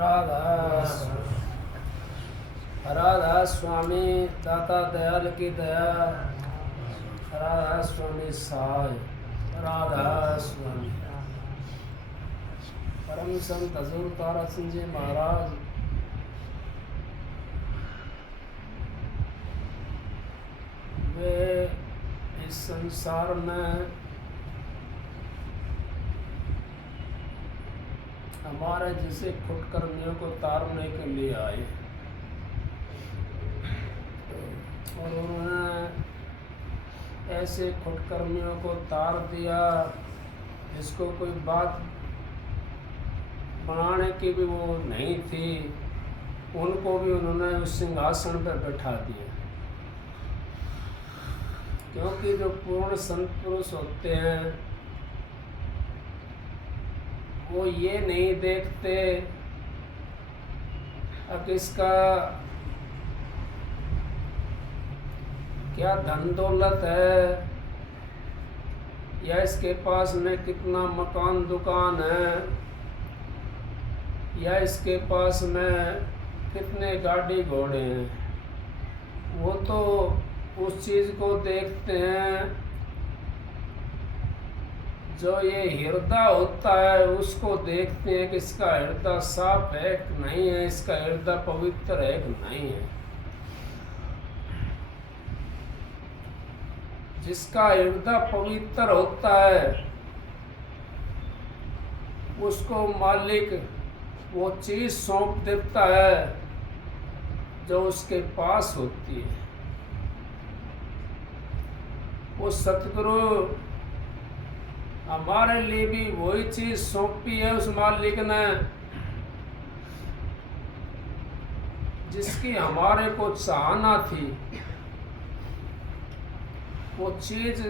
राधा राधा स्वामी दाता दयाल की दया, राधा स्वामी सहाय, राधा स्वामी। परम संत हजूर तारा सिंह जी महाराज वे इस संसार में हमारे जैसे खुटकर्मियों को तारने के लिए आए और उन्होंने ऐसे खुटकर्मियों को तार दिया जिसको कोई बात बनाने की भी वो नहीं थी, उनको भी उन्होंने उस सिंहासन पर बैठा दिया। क्योंकि जो पूर्ण संत पुरुष होते हैं वो ये नहीं देखते अब इसका क्या धन दौलत है या इसके पास में कितना मकान दुकान है या इसके पास में कितने गाड़ी घोड़े हैं, वो तो उस चीज़ को देखते हैं जो ये हृदय होता है उसको देखते हैं कि इसका हृदय साफ है कि नहीं है, इसका हृदय पवित्र है कि नहीं है। जिसका हृदय पवित्र होता है उसको मालिक वो चीज़ सौंप देता है जो उसके पास होती है। वो सतगुरु हमारे लिए भी वही चीज़ सौंपी है उस मालिक ने जिसकी हमारे को चाहना थी। वो चीज़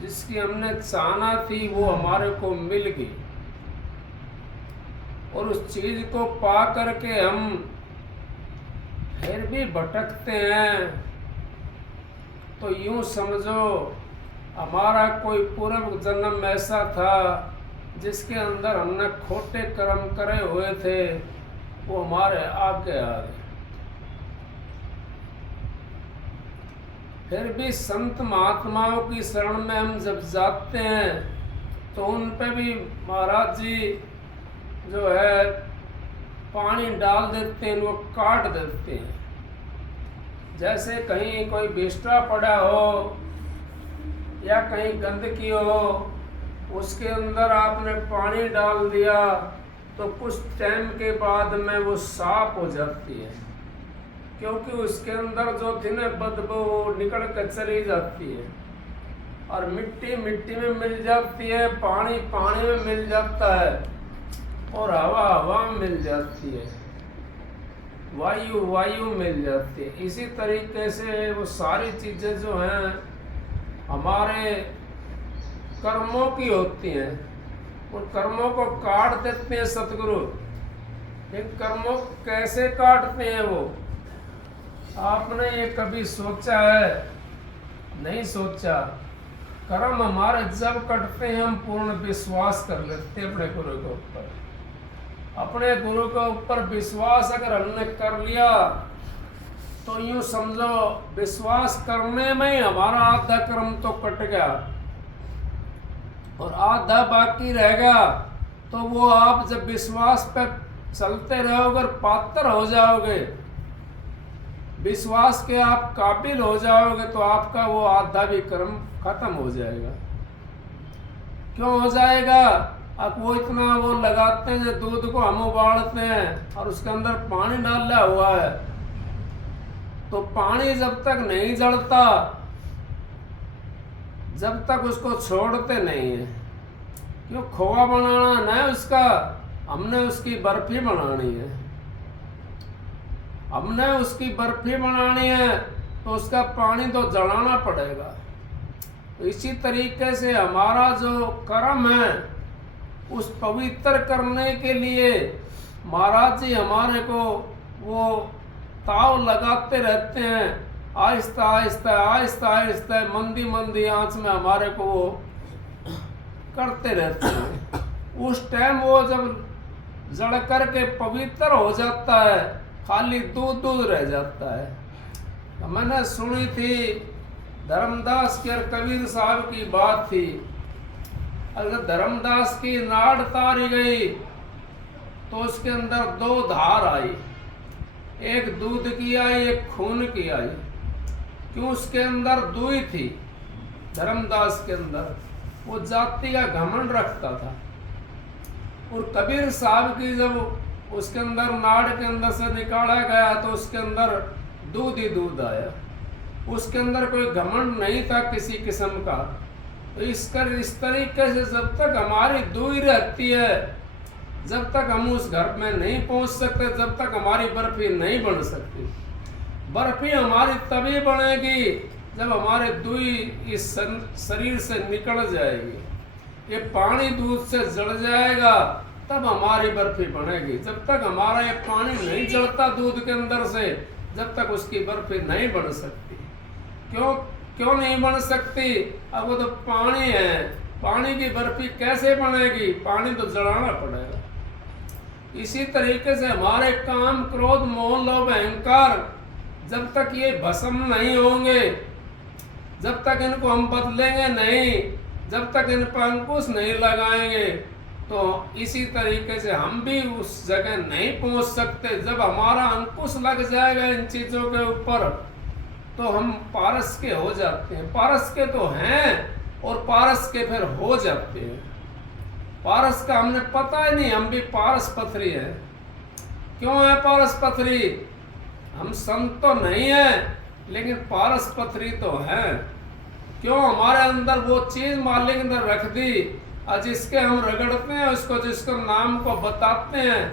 जिसकी हमने चाहना थी वो हमारे को मिल गई और उस चीज़ को पा करके हम फिर भी भटकते हैं। तो यूँ समझो हमारा कोई पूर्व जन्म ऐसा था जिसके अंदर हमने खोटे कर्म करे हुए थे, वो हमारे आगे आ गए। फिर भी संत महात्माओं की शरण में हम जब जाते हैं तो उन पे भी महाराज जी जो है पानी डाल देते हैं, वो काट देते हैं। जैसे कहीं कोई बिस्टा पड़ा हो या कहीं गंदगी हो, उसके अंदर आपने पानी डाल दिया तो कुछ टाइम के बाद में वो साफ हो जाती है, क्योंकि उसके अंदर जो थी ना बदबू वो निकल कर चली जाती है और मिट्टी मिट्टी में मिल जाती है, पानी पानी में मिल जाता है और हवा हवा में मिल जाती है, वायु वायु मिल जाती है। इसी तरीके से वो सारी चीज़ें जो हैं हमारे कर्मों की होती हैं, उन कर्मों को काट देते हैं सतगुरु। इन कर्मों को कैसे काटते हैं वो आपने ये कभी सोचा है? नहीं सोचा। कर्म हमारे जब कटते हैं हम पूर्ण विश्वास कर लेते हैं अपने गुरु के ऊपर। अपने गुरु के ऊपर विश्वास अगर हमने कर लिया तो यूँ समझो विश्वास करने में ही हमारा आधा कर्म तो कट गया और आधा बाकी रहेगा। तो वो आप जब विश्वास पे चलते रहोगे, पात्र हो जाओगे, विश्वास के आप काबिल हो जाओगे तो आपका वो आधा भी कर्म खत्म हो जाएगा। क्यों हो जाएगा? अब वो इतना वो लगाते हैं, दूध को हम उबालते हैं और उसके अंदर पानी डाला हुआ है, तो पानी जब तक नहीं जलता जब तक उसको छोड़ते नहीं है। क्यों? खोआ बनाना ना है उसका, हमने उसकी बर्फी बनानी है। हमने उसकी बर्फी बनानी है तो उसका पानी तो जलाना पड़ेगा। तो इसी तरीके से हमारा जो कर्म है उस पवित्र करने के लिए महाराज जी हमारे को वो ताव लगाते रहते हैं। आहिस्ता आहिस्ता आहिस्ता आहिस्ता मंदी मंदी आंच में हमारे को वो करते रहते हैं। उस टाइम वो जब जड़ करके पवित्र हो जाता है, खाली दूध दूध रह जाता है। तो मैंने सुनी थी धर्मदास की और कबीर साहब की बात थी। अगर धर्मदास की नाड़ तारी गई तो उसके अंदर दो धार आई, एक दूध की आई, एक खून की आई। क्यों? उसके अंदर दुई थी। धर्मदास के अंदर वो जाति का घमंड रखता था। और कबीर साहब की जब उसके अंदर नाड़ के अंदर से निकाला गया तो उसके अंदर दूध ही दूध आया। उसके अंदर कोई घमंड नहीं था किसी किस्म का। तो इस तरीके से जब तक हमारी दूरी रहती है, जब तक हम उस घर में नहीं पहुंच सकते, जब तक हमारी बर्फी नहीं बन सकती। बर्फी हमारी तभी बनेगी जब हमारे दूई इस शरीर से निकल जाएगी, ये पानी दूध से जड़ जाएगा, तब हमारी बर्फी बनेगी। जब तक हमारा ये पानी नहीं जड़ता दूध के अंदर से, जब तक उसकी बर्फी नहीं बन सकती। क्यों नहीं बन सकती? अब वो तो पानी है, पानी की बर्फी कैसे बनेगी? पानी तो जलाना पड़ेगा। इसी तरीके से हमारे काम, क्रोध, मोह, लोभ, अहंकार जब तक ये भस्म नहीं होंगे, जब तक इनको हम बदलेंगे नहीं, जब तक इन पर अंकुश नहीं लगाएंगे, तो इसी तरीके से हम भी उस जगह नहीं पहुंच सकते। जब हमारा अंकुश लग जाएगा इन चीजों के ऊपर तो हम पारस के हो जाते हैं। पारस के तो हैं और पारस के फिर हो जाते हैं। पारस का हमने पता ही नहीं, हम भी पारस पथरी है। क्यों है पारस पथरी? हम संत तो नहीं है, लेकिन पारस पथरी तो है। क्यों? हमारे अंदर वो चीज मालिक ने रख दी और जिसके हम रगड़ते हैं, उसको जिसको नाम को बताते हैं,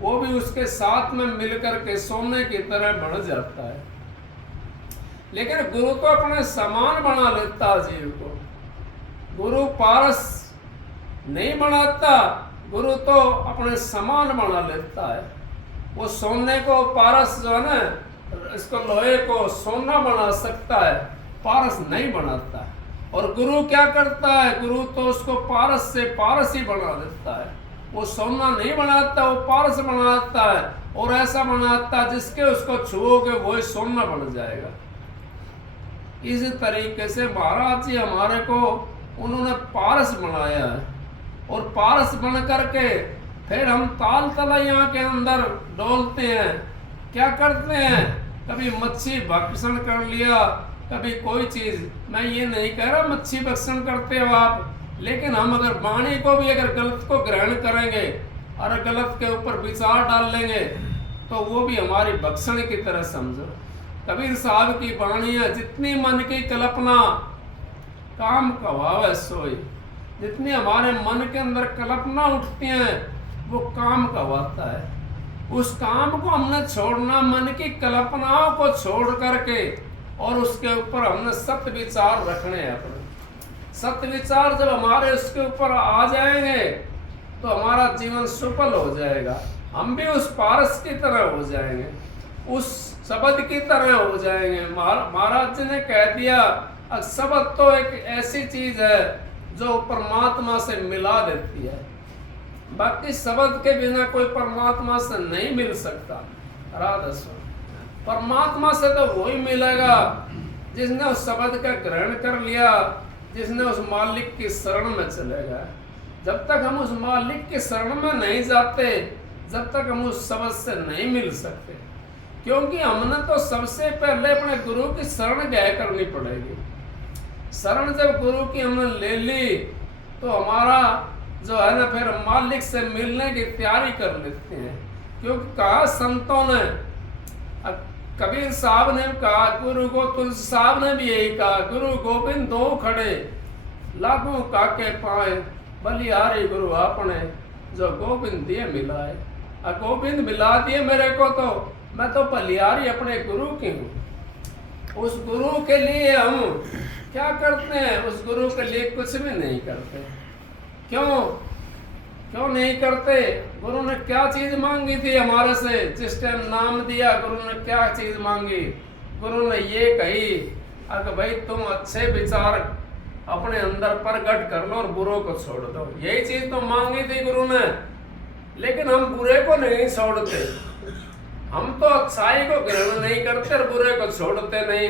वो भी उसके साथ में मिलकर के सोने की तरह बढ़ जाता है। लेकिन गुरु तो अपने समान बना लेता जीव को। गुरु पारस नहीं बनाता, गुरु तो अपने समान बना लेता है। वो सोने को पारस जो है ना, इसको लोहे को सोना बना सकता है, पारस नहीं बनाता। और गुरु क्या करता है? गुरु तो उसको पारस से पारस ही बना देता है। वो सोना नहीं बनाता, वो पारस बनाता है। और ऐसा बनाता है जिसके उसको छुओगे वही सोना बन जाएगा। इसी तरीके से महाराज जी हमारे को उन्होंने पारस बनाया है। और पारस बन करके फिर हम ताल तलैया के अंदर डोलते हैं। क्या करते हैं? कभी मच्छी भक्षण कर लिया, कभी कोई चीज। मैं ये नहीं कह रहा मच्छी भक्षण करते हो आप, लेकिन हम अगर वाणी को भी अगर गलत को ग्रहण करेंगे और गलत के ऊपर विचार डाल लेंगे तो वो भी हमारी भक्षण की तरह समझो। कबीर साहब की वाणी है, जितनी मन की कल्पना काम कहावे सोई। जितनी हमारे मन के अंदर कल्पना उठती हैं वो काम कहवाता है। उस काम को हमने छोड़ना, मन की कल्पनाओं को छोड़ करके, और उसके ऊपर हमने सत्य विचार रखने हैं। अपने सत्य विचार जब हमारे उसके ऊपर आ जाएंगे तो हमारा जीवन सफल हो जाएगा। हम भी उस पारस की तरह हो जाएंगे, उस शब्द की तरह हो जाएंगे। महाराज जी ने कह दिया शब्द तो एक ऐसी चीज है जो परमात्मा से मिला देती है। बाकी शब्द के बिना कोई परमात्मा से नहीं मिल सकता। राधा स्वामी परमात्मा से तो वही मिलेगा जिसने उस शब्द का ग्रहण कर लिया, जिसने उस मालिक की शरण में चलेगा। जब तक हम उस मालिक की शरण में नहीं जाते, जब तक हम उस शब्द से नहीं मिल सकते। क्योंकि हमने तो सबसे पहले अपने गुरु की शरण गए करनी पड़ेगी। शरण जब गुरु की हमने ले ली तो हमारा जो है ना फिर मालिक से मिलने की तैयारी कर लेते हैं। क्योंकि कहा संतों ने, कबीर साहब ने कहा, गुरु को तुलसी साहब ने भी यही कहा, गुरु गोविंद दो खड़े लागू काके पाए, बलिहारी गुरु आपने जो गोविंद दिए मिलाए। गोविंद मिला दिए मेरे को, तो मैं तो बलिहारी अपने गुरु की हूँ। उस गुरु के लिए हम क्या करते हैं? उस गुरु के लिए कुछ भी नहीं करते। क्यों नहीं करते? गुरु ने क्या चीज मांगी थी हमारे से? जिस टाइम नाम दिया गुरु ने क्या चीज मांगी? गुरु ने ये कही अगर भाई तुम अच्छे विचार अपने अंदर प्रकट कर लो और बुरों को छोड़ दो। यही चीज तो मांगी थी गुरु ने। लेकिन हम बुरे को नहीं छोड़ते। हम तो अच्छाई को ग्रहण नहीं करते और बुरे को छोड़ते नहीं।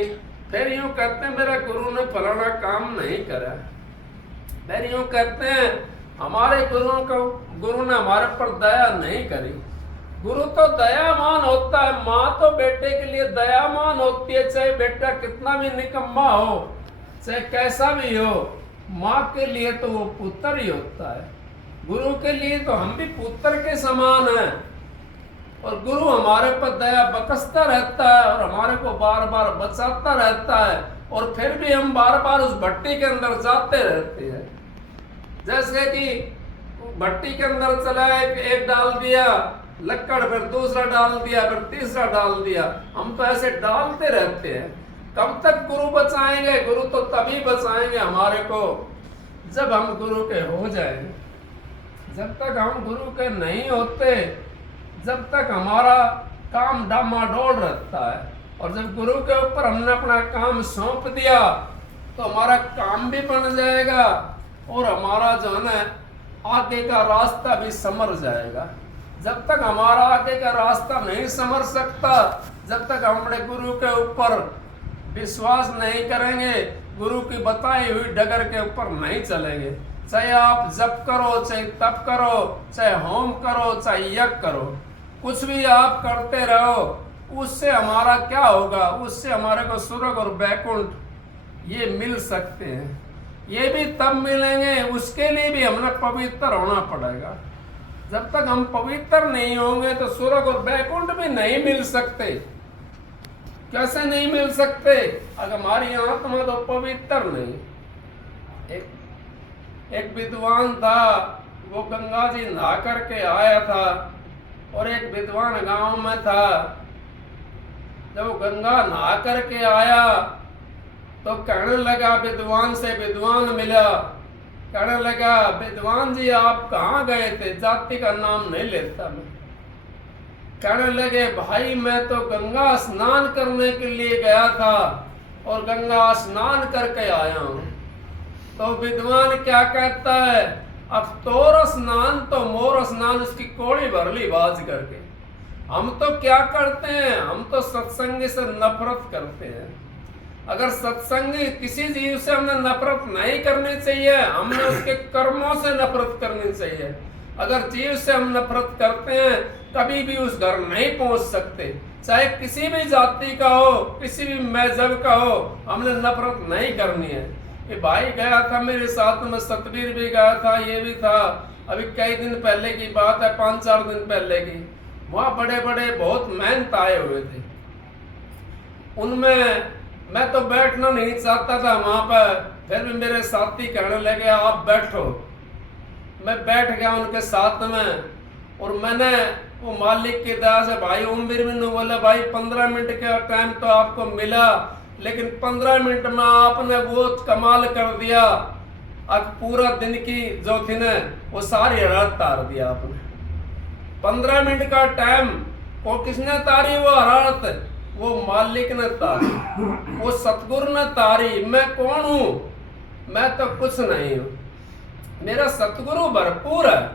फिर यूं कहते हैं मेरा गुरु ने फलाना काम नहीं करा। फिर यूं कहते हैं हमारे गुरु ने हमारे पर दया नहीं करी। गुरु तो दयावान होता है। माँ तो बेटे के लिए दयावान होती है, चाहे बेटा कितना भी निकम्मा हो, चाहे कैसा भी हो, माँ के लिए तो वो पुत्र ही होता है। गुरु के लिए तो हम भी पुत्र के समान हैं। और गुरु हमारे पर दया बरसता रहता है और हमारे को बार बार बचाता रहता है। और फिर भी हम बार बार उस भट्टी के अंदर जाते रहते हैं। जैसे कि भट्टी के अंदर चला, एक डाल दिया लक्कड़, फिर दूसरा डाल दिया, फिर तीसरा डाल दिया। हम तो ऐसे डालते रहते हैं। कब तक गुरु बचाएंगे? गुरु तो तभी बचाएंगे हमारे को जब हम गुरु के हो जाएंगे। जब तक हम गुरु के नहीं होते, जब तक हमारा काम डामाडोल रहता है। और जब गुरु के ऊपर हमने अपना काम सौंप दिया तो हमारा काम भी बन जाएगा और हमारा जो है ना आगे का रास्ता भी संवर जाएगा। जब तक हमारा आगे का रास्ता नहीं संवर सकता, जब तक हम अपने गुरु के ऊपर विश्वास नहीं करेंगे, गुरु की बताई हुई डगर के ऊपर नहीं चलेंगे। चाहे आप जप करो, चाहे तप करो, चाहे होम करो, चाहे यज्ञ करो, कुछ भी आप करते रहो, उससे हमारा क्या होगा? उससे हमारे को स्वर्ग और वैकुंठ ये मिल सकते हैं। ये भी तब मिलेंगे, उसके लिए भी हमें पवित्र होना पड़ेगा। जब तक हम पवित्र नहीं होंगे तो स्वर्ग और वैकुंठ भी नहीं मिल सकते। कैसे नहीं मिल सकते? अगर हमारी आत्मा तो पवित्र नहीं। एक विद्वान था, वो गंगा जी नहा करके आया था और एक विद्वान गांव में था। जब वो गंगा नहा करके आया तो कहने लगा, विद्वान से विद्वान मिला, कहने लगा विद्वान जी आप कहाँ गए थे? जाति का नाम नहीं लेता मैं। कहने लगे भाई मैं तो गंगा स्नान करने के लिए गया था और गंगा स्नान करके आया हूँ। तो विद्वान क्या कहता है, अब तोर स्नान तो मोर स्नान, उसकी कोड़ी भर ली बाज करके। हम तो क्या करते हैं? हम तो सत्संग से नफरत करते हैं। अगर सत्संगी किसी जीव से हमने नफरत नहीं करनी चाहिए, हमने उसके कर्मों से नफरत करनी चाहिए। अगर जीव से हम नफरत करते हैं कभी भी उस घर नहीं पहुंच सकते, चाहे किसी भी जाति का हो, किसी भी मजहब का हो, हमने नफरत नहीं करनी है। ये भाई गया था मेरे साथ में, सतबीर भी गया था, ये भी था, अभी कई दिन पहले की बात है, 5-4 दिन पहले की। वहाँ बड़े बड़े बहुत मेहनत आए हुए थे। उनमें मैं तो बैठना नहीं चाहता था वहां पर, फिर भी मेरे साथी कहने लगे आप बैठो। मैं बैठ गया उनके साथ में और मैंने वो मालिक की दया से भाई उम्र में बोला भाई 15 मिनट का टाइम तो आपको मिला, लेकिन 15 मिनट में आपने वो कमाल कर दिया। अब पूरा दिन की जो थी ना वो सारी हरारत तार दिया आपने। 15 मिनट का टाइम वो किसने तारी? वो हरारत वो मालिक ने तारी, वो सतगुरु ने तारी। मैं कौन हूँ? मैं तो कुछ नहीं हूँ, मेरा सतगुरु भरपूर है,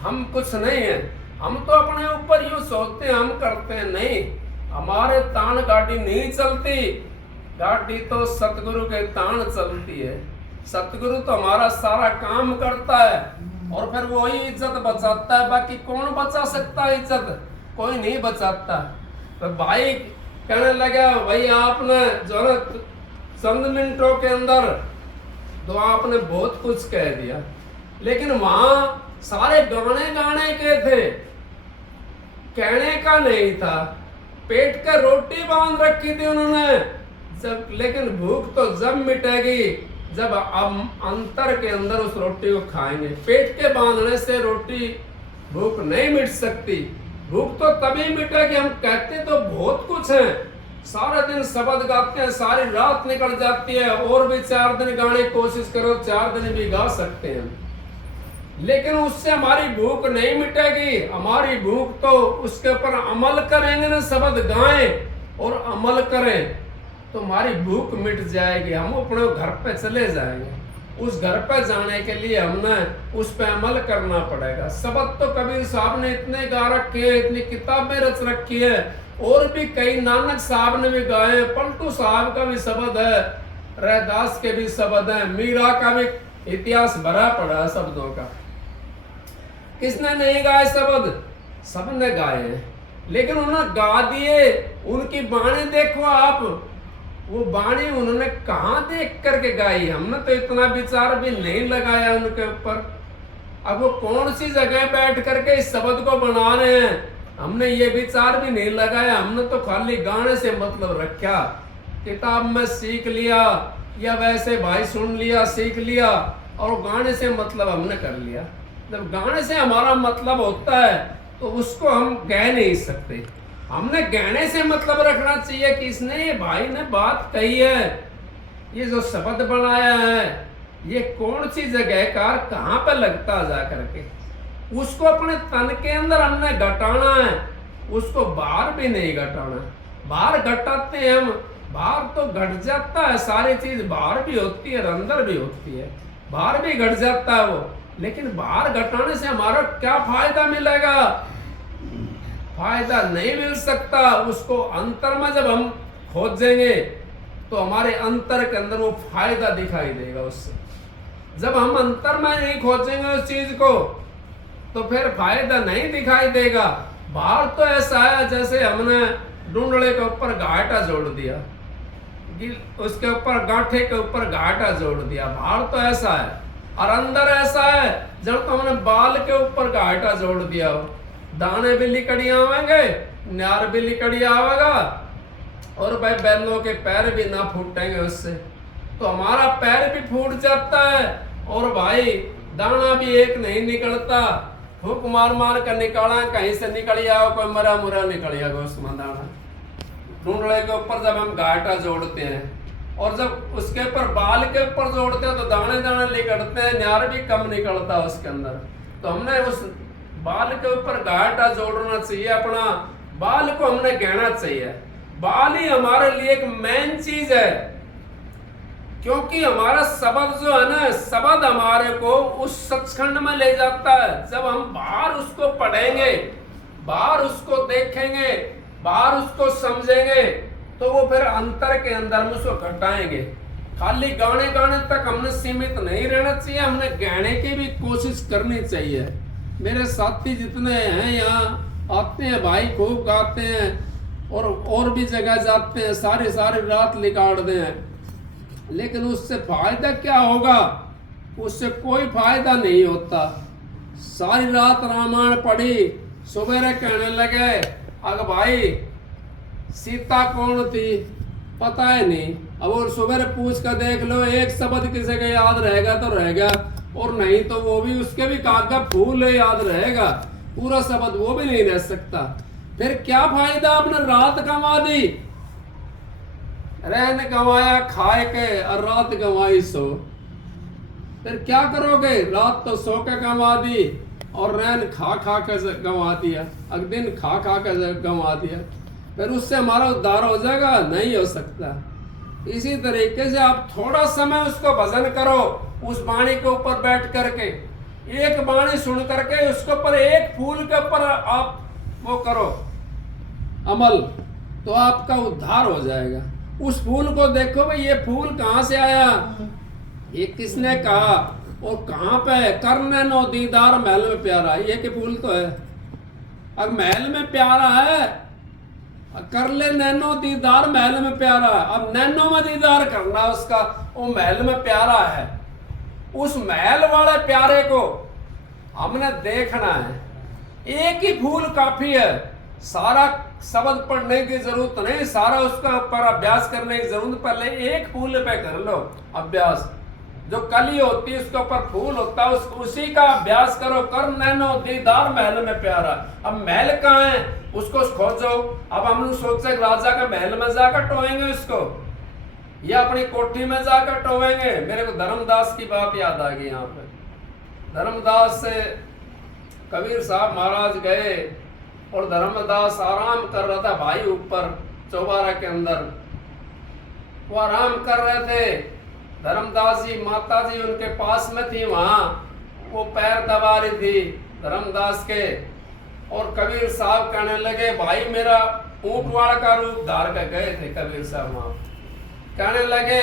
हम कुछ नहीं है। हम तो अपने ऊपर यूं सोचते हैं हम करते हैं, नहीं, हमारे तान गाड़ी नहीं चलती, गाड़ी तो सतगुरु के तान चलती है। सतगुरु तो हमारा सारा काम करता है और फिर वही इज्जत बचाता है। बाकी कौन बचा सकता है इज्जत? कोई नहीं बचाता। तो भाई कहने लगा भाई आपने जो है चंद मिनटों के अंदर तो आपने बहुत कुछ कह दिया, लेकिन वहां सारे गाने के थे, कहने का नहीं था। पेट का रोटी बांध रखी थी उन्होंने, जब लेकिन भूख तो जब मिटेगी जब हम अंतर के अंदर उस रोटी को खाएंगे। पेट के बांधने से रोटी भूख नहीं मिट सकती। भूख तो तभी मिटेगी, हम कहते तो बहुत कुछ है, सारा दिन शब्द गाते हैं, सारी रात निकल जाती है, और भी 4 दिन गाने कोशिश करो 4 दिन भी गा सकते हैं, लेकिन उससे हमारी भूख नहीं मिटेगी। हमारी भूख तो उसके ऊपर अमल करेंगे ना, शब्द गाएं और अमल करें तो हमारी भूख मिट जाएगी। हम अपने घर पे चले जाएंगे उस घर पर जाने के लिए हमने उस पर अमल करना पड़ेगा। शब्द तो कबीर साहब ने इतने गा रखे हैं, इतनी किताबें रच रखी है, और भी कई नानक साहब ने भी गाए, पलटू साहब का भी शब्द है, रैदास के भी शब्द है, मीरा का भी इतिहास भरा पड़ा है शब्दों का। किसने नहीं गाए शब्द? सबने गाए हैं, लेकिन उन्होंने गा दिए। उनकी वाणी देखो आप, वो वाणी उन्होंने कहाँ देख करके गाई? हमने तो इतना विचार भी नहीं लगाया उनके ऊपर। अब वो कौन सी जगह बैठ करके इस शब्द को बना रहे हैं, हमने ये विचार भी नहीं लगाया। हमने तो खाली गाने से मतलब रखा, किताब में सीख लिया या वैसे भाई सुन लिया सीख लिया, और गाने से मतलब हमने कर लिया। जब गाने से हमारा मतलब होता है तो उसको हम कह नहीं सकते। हमने गहने से मतलब रखना चाहिए कि इसने, ये भाई ने बात कही है, ये जो शब्द बनाया है ये कौन सी जगह कार कहाँ पे लगता जा करके, उसको अपने तन के अंदर हमने घटाना है, उसको बाहर भी नहीं घटाना। बाहर घटाते हैं हम, बाहर तो घट जाता है, सारी चीज बाहर भी होती है अंदर भी होती है, बाहर भी घट जाता है वो, लेकिन बाहर घटाने से हमारा क्या फायदा मिलेगा? फायदा नहीं मिल सकता। उसको अंतर में जब हम खोजेंगे तो हमारे अंतर के अंदर वो फायदा दिखाई देगा। उससे जब हम अंतर में नहीं खोजेंगे उस चीज को तो फिर फायदा नहीं दिखाई देगा। बाहर तो ऐसा है जैसे हमने डूंडले के ऊपर घाटा जोड़ दिया, उसके ऊपर गांठे के ऊपर घाटा जोड़ दिया, बाहर तो ऐसा है। और अंदर ऐसा है जब तो हमने बाल के ऊपर घाटा जोड़ दिया हो, दाने भी लिकड़ियां आवेंगे, न्यार भी लिकड़िया आवेगा, और भाई बैलों के पैर भी ना फूटेंगे उससे, तो हमारा पैर भी फूट जाता है, और भाई दाना भी एक नहीं निकलता, फूक मार मार कर निकाला, कहीं से निकल आओ, कोई मरा मुरा निकल जाएगा उसमें दाना। ढूंढने के ऊपर जब हम घाटा जोड़ते हैं और जब उसके ऊपर बाल के ऊपर जोड़ते हैं तो दाने दाने लिकड़ते हैं, न्यार भी कम निकलता है उसके अंदर। तो हमने उस बाल के ऊपर घाटा जोड़ना चाहिए, अपना बाल को हमने कहना चाहिए। बाल ही हमारे लिए एक मेन चीज है, क्योंकि हमारा शब्द जो है ना, शब्द हमारे को उस सचखंड में ले जाता है। जब हम बाहर उसको पढ़ेंगे, बाहर उसको देखेंगे, बाहर उसको समझेंगे, तो वो फिर अंतर के अंदर में उसको घटाएंगे। खाली गाने गाने तक हमने सीमित नहीं रहना चाहिए, हमने गाने की भी कोशिश करनी चाहिए। मेरे साथी जितने हैं यहाँ आते हैं भाई, खूब गाते हैं, और भी जगह जाते हैं, सारी सारी रात निकालते हैं, लेकिन उससे फायदा क्या होगा? उससे कोई फायदा नहीं होता। सारी रात रामायण पढ़ी, सुबह कहने लगे अगर भाई सीता कौन थी पता है नहीं, अब और सुबह पूछ कर देख लो, एक शब्द किसी का याद रहेगा तो रहेगा, और नहीं तो वो भी उसके भी काका फूल याद रहेगा, पूरा शब्द वो भी नहीं रह सकता। फिर क्या फायदा? आपने रात गंवा दी, रहन गंवाया खाए के, और रात गंवाई सो, फिर क्या करोगे? रात तो सो के गंवा दी और रहन खा खा के गंवा दिया, अगले दिन खा खा के गंवा दिया, फिर उससे हमारा उद्धार हो जाएगा? नहीं हो सकता। इसी तरीके से आप थोड़ा समय उसको भजन करो, उस वाणी के ऊपर बैठ करके, एक वाणी सुन करके उसके ऊपर, एक फूल के ऊपर आप वो करो अमल, तो आपका उद्धार हो जाएगा। उस फूल को देखो भाई, ये फूल कहाँ से आया, ये किसने कहा, और कहाँ पे है? करने नो दीदार महल में प्यारा, ये कि फूल तो है, अब महल में प्यारा है, कर ले नैनो दीदार महल में प्यारा। अब नैनो में दीदार करना उसका, वो महल में प्यारा है, उस महल वाले प्यारे को हमने देखना है। एक ही फूल काफी है, सारा शब्द पढ़ने की जरूरत नहीं, सारा उसका ऊपर अभ्यास करने की जरूरत, पहले एक फूल पे कर लो अभ्यास। जो कली होती है उसके ऊपर फूल होता है, उसी का अभ्यास करो। कर नैनो दीदार महल में प्यारा। अब महल कहाँ है उसको खोजो। अब हम लोग सोचते राजा के महल में जाकर टोएंगे उसको, या अपनी कोठी में जाकर टोएंगे। मेरे को धर्मदास की बात याद आ गई यहाँ पे। धर्मदास से कबीर साहब महाराज गए और धर्मदास आराम कर रहा था भाई ऊपर चौबारा के अंदर, वो आराम कर रहे थे। धर्मदास जी माता जी उनके पास में थी, वहां वो पैर दबा रही थी धर्मदास के। और कबीर साहब कहने लगे भाई मेरा ऊंटवाड़ का रूप धार कर गए थे कबीर साहब वहां। कहने लगे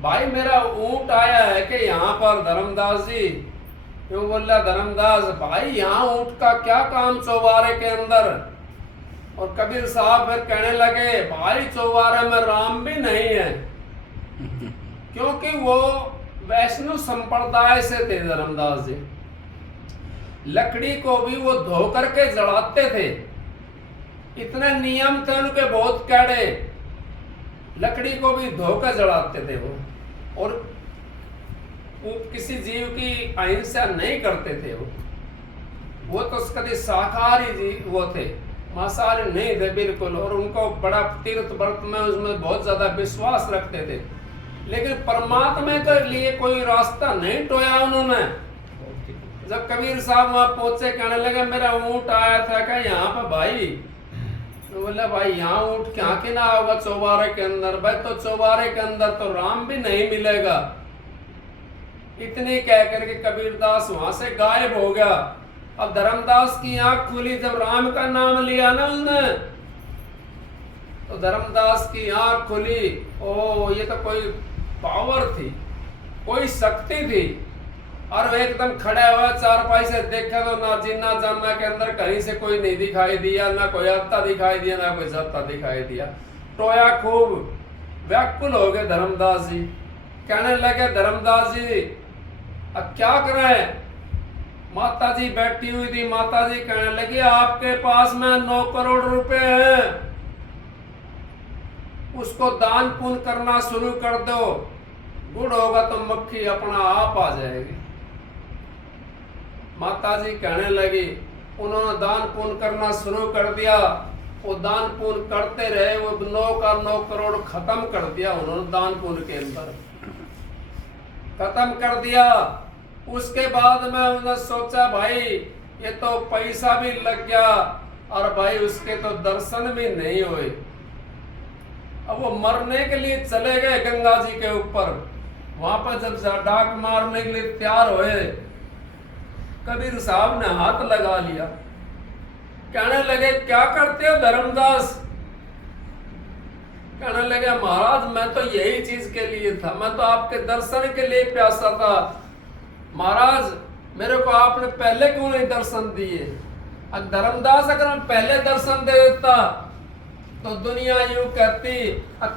भाई मेरा ऊंट आया है कि यहाँ पर धर्मदास जी। क्यों बोला धर्मदास भाई यहाँ ऊंट का क्या काम चौबारे के अंदर। और कबीर साहब फिर कहने लगे भाई चौबारे में राम भी नहीं है, क्योंकि वो वैष्णव संप्रदाय से थे धर्मदास जी। लकड़ी को भी वो धो करके जलाते थे, इतने नियम थे उनके बहुत कड़े। लकड़ी को भी धोकर जलाते थे वो किसी जीव की अहिंसा नहीं करते थे। वो तो कभी शाकाहारी जीव वो थे, मांसाहारी नहीं थे बिल्कुल। और उनको बड़ा तीर्थ व्रत में उसमें बहुत ज्यादा विश्वास रखते थे। लेकिन परमात्मा के लिए कोई रास्ता नहीं टोया उन्होंने। जब कबीर साहब वहां पहुंचे कहने लगे मेरा ऊंट आया था क्या यहाँ पे भाई। तो बोला भाई यहाँ ऊंट क्या के ना होगा चौबारे के अंदर। भाई तो चौबारे के अंदर तो राम भी नहीं मिलेगा। इतनी कह करके कबीरदास वहां से गायब हो गया। अब धर्मदास की आंख खुली जब राम का नाम लिया ना उसने, तो धर्मदास की आंख खुली। ओ ये तो कोई पावर थी, कोई शक्ति थी। और वो एकदम खड़ा हुआ चारपाई से देखा तो ना जीना जानना के अंदर कहीं से कोई नहीं दिखाई दिया, ना कोई आता दिखाई दिया, ना कोई जाता दिखाई दिया। टोया खूब व्याकुल हो गए धर्मदास जी। कहने लगे धर्मदास जी अब क्या करें। माता जी बैठी हुई थी, माता जी कहने लगी आपके पास में 9 करोड़ रुपए हैं, उसको दान पुण्य करना शुरू कर दो। गुड़ होगा तो मक्खी अपना आप आ जाएगी। माता जी कहने लगी, उन्होंने दान पुण्य करना शुरू कर दिया। वो दान पुण्य करते रहे, वो 9 का 9 करोड़ खत्म कर दिया उन्होंने दान पुण्य के अंदर खत्म कर दिया। उसके बाद में उन्होंने सोचा भाई ये तो पैसा भी लग गया और भाई उसके तो दर्शन भी नहीं हुए। अब वो मरने के लिए चले गए गंगा जी के ऊपर। वहां पर जब डाक मारने के लिए तैयार हुए, कबीर साहब ने हाथ लगा लिया। कहने लगे क्या करते हो धर्मदास। कहने लगे महाराज मैं तो यही चीज के लिए था, मैं तो आपके दर्शन के लिए प्यासा था। महाराज मेरे को आपने पहले क्यों नहीं दर्शन दिए। धर्मदास अगर मैं पहले दर्शन दे देता तो दुनिया यूं कहती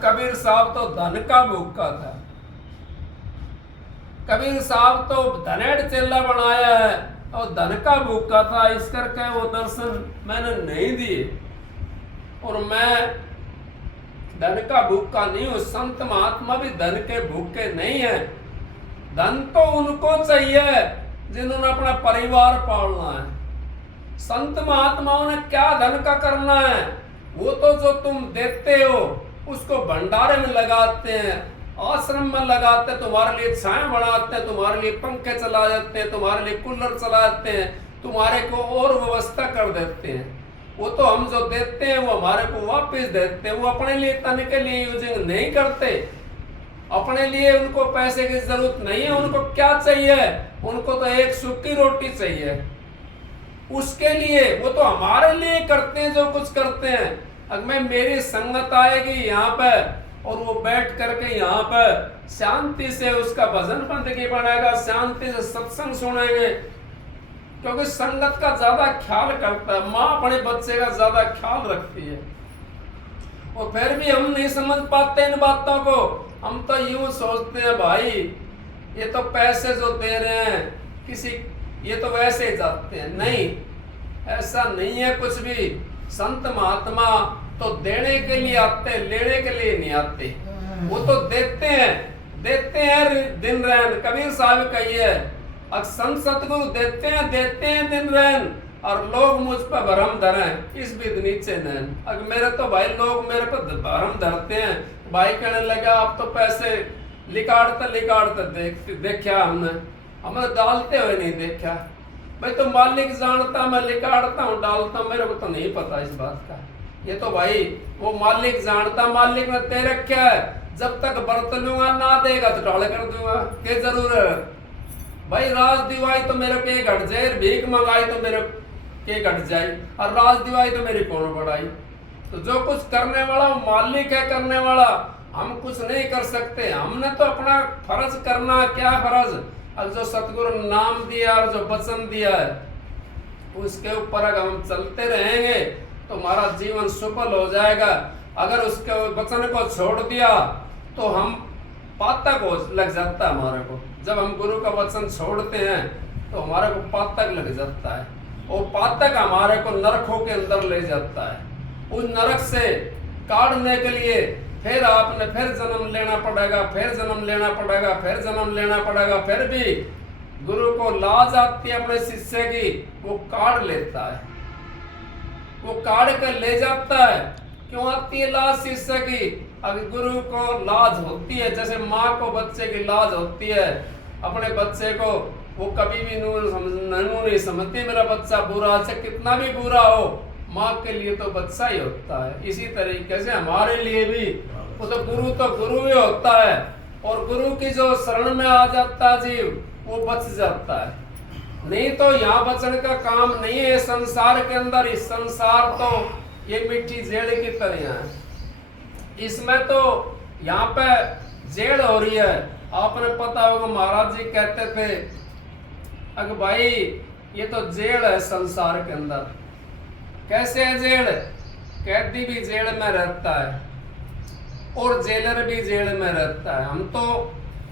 कबीर साहब तो धन का भूखा था, कबीर साहब तो धनेड़ चेला बनाया है और धन का भूखा था, इस करके वो दर्शन मैंने नहीं दिए। और मैं धन का भूखा नहीं हूं, संत महात्मा भी धन के भूखे नहीं है। धन तो उनको चाहिए जिन्होंने अपना परिवार पालना है। संत महात्माओं ने क्या धन का करना है। वो तो जो तुम देते हो उसको भंडारे में लगाते हैं, आश्रम में लगाते हैं, तुम्हारे लिए छाया बनाते हैं, तुम्हारे लिए पंखे चला देते हैं, तुम्हारे लिए कूलर चला देते हैं, तुम्हारे को और व्यवस्था कर देते हैं। वो तो हम जो देते हैं वो हमारे को वापस देते हैं। वो अपने लिए तन के लिए यूजिंग नहीं करते, अपने लिए उनको पैसे की जरूरत नहीं है। उनको क्या चाहिए, उनको तो एक सूखी रोटी चाहिए। उसके लिए वो तो हमारे लिए करते हैं जो कुछ करते हैं। अगर मैं मेरी संगत आएगी यहाँ पे और वो बैठ करके यहाँ पर शांति से उसका भजन बंदगी बनाएगा, शांति से सत्संग सुनेंगे, क्योंकि संगत का ज्यादा ख्याल करता है। माँ अपने बच्चे का ज्यादा ख्याल रखती है। और फिर भी हम नहीं समझ पाते इन बातों को। हम तो यूं सोचते हैं भाई ये तो पैसे जो दे रहे हैं किसी, ये तो वैसे ही जाते हैं। नहीं, ऐसा नहीं है कुछ भी। संत महात्मा तो देने के लिए आते, लेने के लिए नहीं आते। वो तो देते हैं दिन रहन। कबीर साहब कहिए संत सतगुरु देते हैं दिन रहन, और लोग मुझ पर भरम धरें इस विध नीचे नैन। अगर मेरे तो भाई लोग मेरे पर भरम धरते हैं। भाई कहने लगा आप तो पैसे लिकाड़ते देखा हमने डालते हुए नहीं देखा। भाई तो मालिक जानता, मैं लिकाड़ता हूँ डालता हूँ, मेरे को तो नहीं पता इस बात का। ये तो भाई वो मालिक जानता, मालिक ने दे रखा है। जब तक बरत लूंगा ना देगा तो टाल कर दूंगा। के जरूरत भाई, राज दिवाई तो मेरे के घट जाए, भीख मंगाई तो मेरे के घट जाए, और राज दिवाई तो मेरी कौन बढ़ाई। तो जो कुछ करने वाला वो मालिक है करने वाला, हम कुछ नहीं कर सकते। हमने तो अपना फर्ज करना। क्या फर्ज? अब जो सतगुरु नाम दिया और जो वचन दिया है उसके ऊपर अगर हम चलते रहेंगे तो हमारा जीवन सफल हो जाएगा। अगर उसके वचन को छोड़ दिया तो हम पातक हो लग जाता है हमारे को। जब हम गुरु का वचन छोड़ते हैं तो हमारे को पातक लग जाता है। वो पातक हमारे को नरकों के अंदर ले जाता है। उस नरक से काटने के लिए फिर आपने फिर जन्म लेना पड़ेगा, फिर जन्म लेना पड़ेगा, फिर जन्म लेना पड़ेगा। फिर भी गुरु को लाज आती है अपने शिष्य की, वो काट लेता है, वो काट कर ले जाता है। क्यों आती है लाज शिष्य की? अगर गुरु को लाज होती है, जैसे माँ को बच्चे की लाज होती है अपने बच्चे को, वो कभी भी नू नहीं समझती मेरा बच्चा बुरा, चाहे कितना भी बुरा हो, माँ के लिए तो बच्चा ही होता है। इसी तरीके से हमारे लिए भी वो तो गुरु ही होता है। और गुरु की जो शरण में आ जाता है जीव, वो बच जाता है। नहीं तो यहाँ बचने का काम नहीं है संसार के अंदर। इस संसार तो ये मिट्टी जेल की तरह है। इसमें तो यहाँ पे जेल हो रही है। आपने पता होगा महाराज जी कहते थे, अगर भाई ये तो जेल है संसार के अंदर। कैसे है जेल? कैदी भी जेल में रहता है और जेलर भी जेल में रहता है। हम तो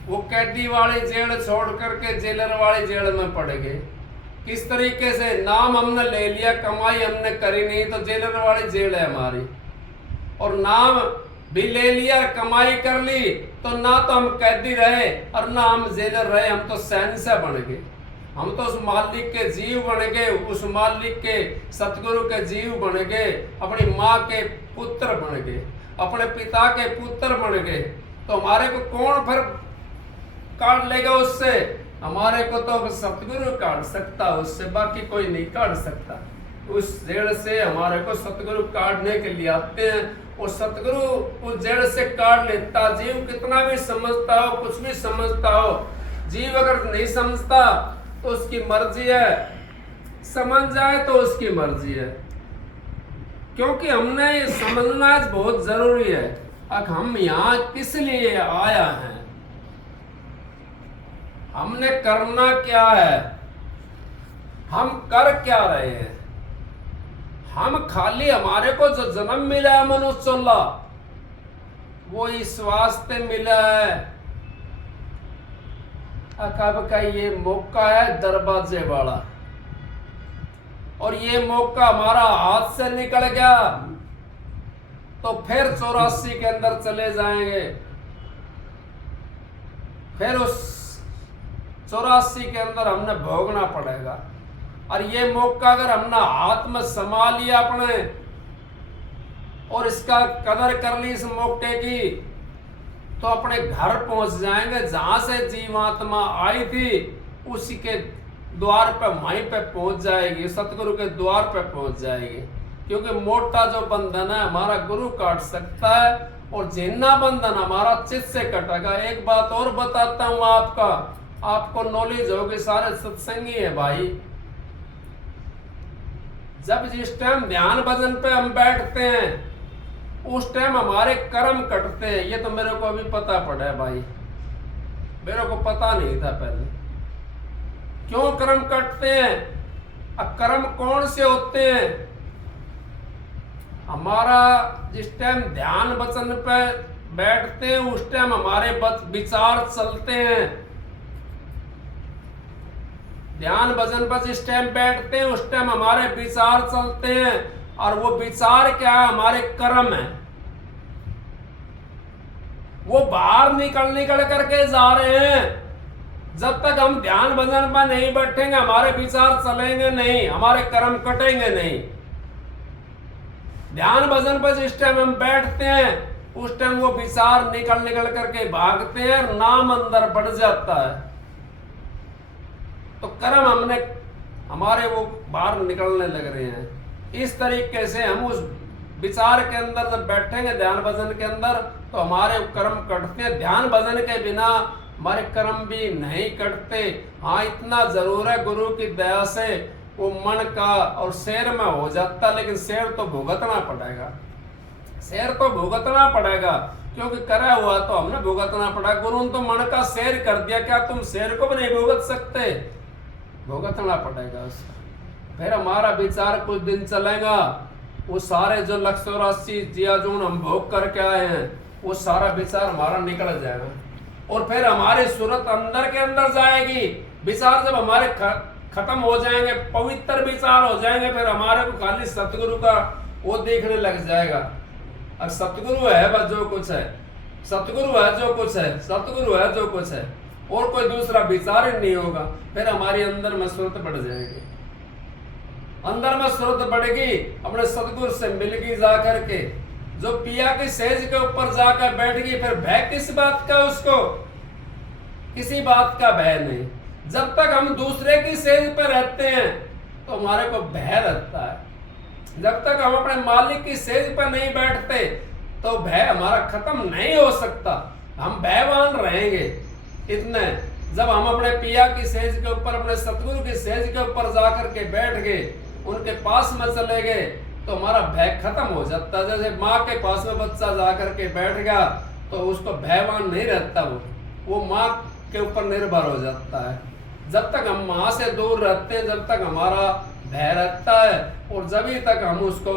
वो कैदी वाली जेल छोड़ करके जेलर वाली जेल में पड़ गए। किस तरीके से? नाम हमने ले लिया, कमाई हमने करी नहीं, तो जेलर वाली जेल है हमारी। और नाम भी ले लिया, कमाई कर ली, तो ना तो हम कैदी रहे और ना हम जेलर रहे, हम तो शहंशाह बन गए। हम तो उस मालिक के जीव बन गए, उस मालिक के सतगुरु के जीव बन गए, अपनी माँ के पुत्र बन गए, अपने पिता के पुत्र बन गए। तो हमारे को कौन फिर काट लेगा उससे? हमारे को तो सतगुरु काट सकता है उससे, बाकी कोई नहीं काट सकता। उस जेल से हमारे को सतगुरु काटने के लिए आते हैं और सतगुरु उस जेल से काट लेता। जीव कितना भी समझता हो, कुछ भी समझता हो, जीव अगर नहीं समझता तो उसकी मर्जी है, समझ जाए तो उसकी मर्जी है। क्योंकि हमने ये समझना बहुत जरूरी है। अब हम यहाँ किस लिए आया है, हमने करना क्या है, हम कर क्या रहे हैं। हम खाली हमारे को जो जन्म मिला है मनुष्य वो इस वास्ते मिला है, कब का ये मौका है दरवाजे वाला, और ये मौका हमारा हाथ से निकल गया तो फिर 84 के अंदर चले जाएंगे। फिर उस 84 के अंदर हमने भोगना पड़ेगा। और ये मौका अगर हमने हाथ में समा लिया अपने और इसका कदर कर ली इस मौके की, तो अपने घर पहुंच जाएंगे। जहां से जीवात्मा आई थी उसी के द्वार पे, वहीं पे पहुंच जाएगी, सतगुरु के द्वार पे पहुंच जाएगी। क्योंकि मोटा जो बंधन है हमारा गुरु काट सकता है और जिन्ना बंधन हमारा चित्त से कटेगा। एक बात और बताता हूं आपको नॉलेज होगी, सारे सत्संगी है भाई। जब जिस टाइम ध्यान भजन पे हम बैठते हैं उस टाइम हमारे कर्म कटते हैं। ये तो मेरे को अभी पता पड़ा है भाई, मेरे को पता नहीं था पहले। क्यों कर्म कटते हैं? अब कर्म कौन से होते हैं? हमारा जिस टाइम ध्यान वचन पे बैठते हैं उस टाइम हमारे विचार चलते हैं। ध्यान भजन पर जिस टाइम बैठते हैं उस टाइम हमारे विचार चलते हैं, और वो विचार क्या है? हमारे कर्म है। वो बाहर निकल करके जा रहे हैं। जब तक हम ध्यान भजन पर नहीं बैठेंगे हमारे विचार चलेंगे नहीं, हमारे कर्म कटेंगे नहीं। ध्यान भजन पर जिस टाइम हम बैठते हैं उस टाइम वो विचार निकल करके भागते हैं और नाम अंदर बढ़ जाता है। तो कर्म हमारे वो बाहर निकलने लग रहे हैं। इस तरीके से हम उस विचार के अंदर जब बैठेंगे ध्यान भजन के अंदर तो हमारे कर्म कटते हैं। ध्यान भजन के बिना हमारे कर्म भी नहीं कटते। हाँ, इतना जरूर है गुरु की दया से वो मन का और शेर में हो जाता, लेकिन शेर तो भुगतना पड़ेगा, शेर तो भुगतना पड़ेगा, क्योंकि करा हुआ तो हमने भुगतना पड़ा। गुरु ने तो मन का शेर कर दिया, क्या तुम शेर को भी नहीं भुगत सकते? भुगतना पड़ेगा उसका। फिर हमारा विचार कुछ दिन चलेगा, वो सारे जो 184 जिया जो हम भोग करके आए हैं वो सारा विचार हमारा निकल जाएगा, और फिर हमारी सूरत अंदर के अंदर जाएगी। विचार जब हमारे खत्म हो जाएंगे, पवित्र विचार हो जाएंगे, फिर हमारे को खाली सतगुरु का वो देखने लग जाएगा। अब सतगुरु है बस जो कुछ है, सतगुरु है जो कुछ है, सतगुरु है जो कुछ है, और कोई दूसरा विचार ही नहीं होगा। फिर हमारी अंदर में सूरत बढ़ जाएगी, अंदर में सूरत बढ़ेगी, अपने सतगुरु से मिलगी जा करके। जो पिया की सेज के ऊपर जाकर बैठेगी, फिर भय किस बात का? उसको किसी बात का भय नहीं। जब तक हम दूसरे की सेज पर रहते हैं तो हमारे को भय रहता है। जब तक हम अपने मालिक की सेज पर नहीं बैठते तो भय हमारा खत्म नहीं हो सकता, हम भयवान रहेंगे। इतने जब हम अपने पिया की सेज के ऊपर, अपने सतगुरु की सेज के ऊपर जाकर के बैठ गए, उनके पास में चले गए, तो हमारा भय खत्म हो जाता है। जैसे माँ के पास में बच्चा जाकर के बैठ गया तो उसको भयवान नहीं रहता, वो माँ के ऊपर निर्भर हो जाता है। जब तक हम माँ से दूर रहते हैं, जब तक हमारा भय रहता है, और जब तक हम उसको